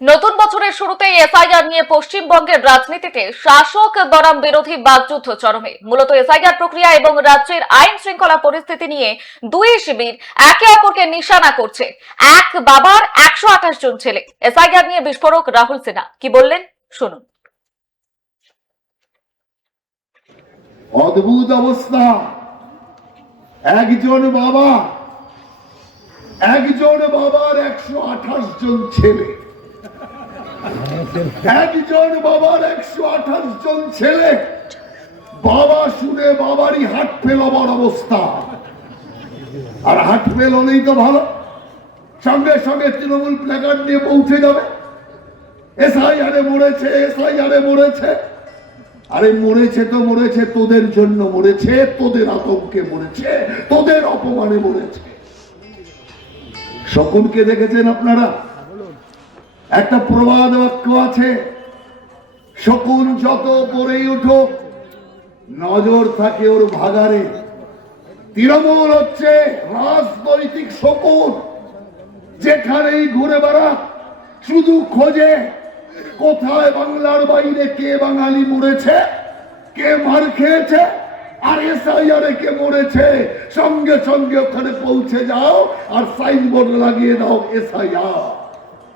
নতুন বছরের শুরুতে এসআইআর নিয়ে পশ্চিমবঙ্গের রাজনীতিতে শাসক বনাম বিরোধী বাগযুদ্ধ চরমে। মূলত এসআইআর প্রক্রিয়া এবং রাজ্যের আইন শৃঙ্খলা পরিস্থিতি নিয়ে দুই শিবির একে অপরকে নিশানা করছে। এক বাবার একশো আঠাশ জন ছেলে। এসআইআর নিয়ে বিস্ফোরক রাহুল সিনহা। কি বললেন? শুনুন। অদ্ভুত অবস্থা। একজন বাবা, একজন বাবার একশো আঠাশ জন ছেলে। একজন। বাবার একশো আঠাশ জন ছেলে। বাবা শুনে বাবারই হাট ফেল আমার অবস্থা। আর হাট ফেল হলেই তো ভালো। সঙ্গে সঙ্গে তৃণমূল নিয়ে পৌঁছে যাবে। এসআই আরে মরেছে এসআই আরে মরেছে। আরে মরেছে তো মরেছে, তোদের জন্য মরেছে, তোদের আতঙ্কে মরেছে, তোদের অপমানে মরেছে। শকুনকে দেখেছেন আপনারা? একটা প্রবাদ বাক্য আছে, শকুন যত পরেই উঠো, নজর থাকে ওর ভাগারে। তৃণমূল হচ্ছে রাজনৈতিক শকুন, যেখানেই ঘুরে বেড়া শুধু খোঁজে কোথায় বাংলার বাইরে কে বাঙালি মরেছে, কে মার খেয়েছে, আর এসআইআরে কে মরেছে। সঙ্গে সঙ্গে ওখানে পৌঁছে যাও আর সাইনবোর্ড লাগিয়ে দাও এসআইআর।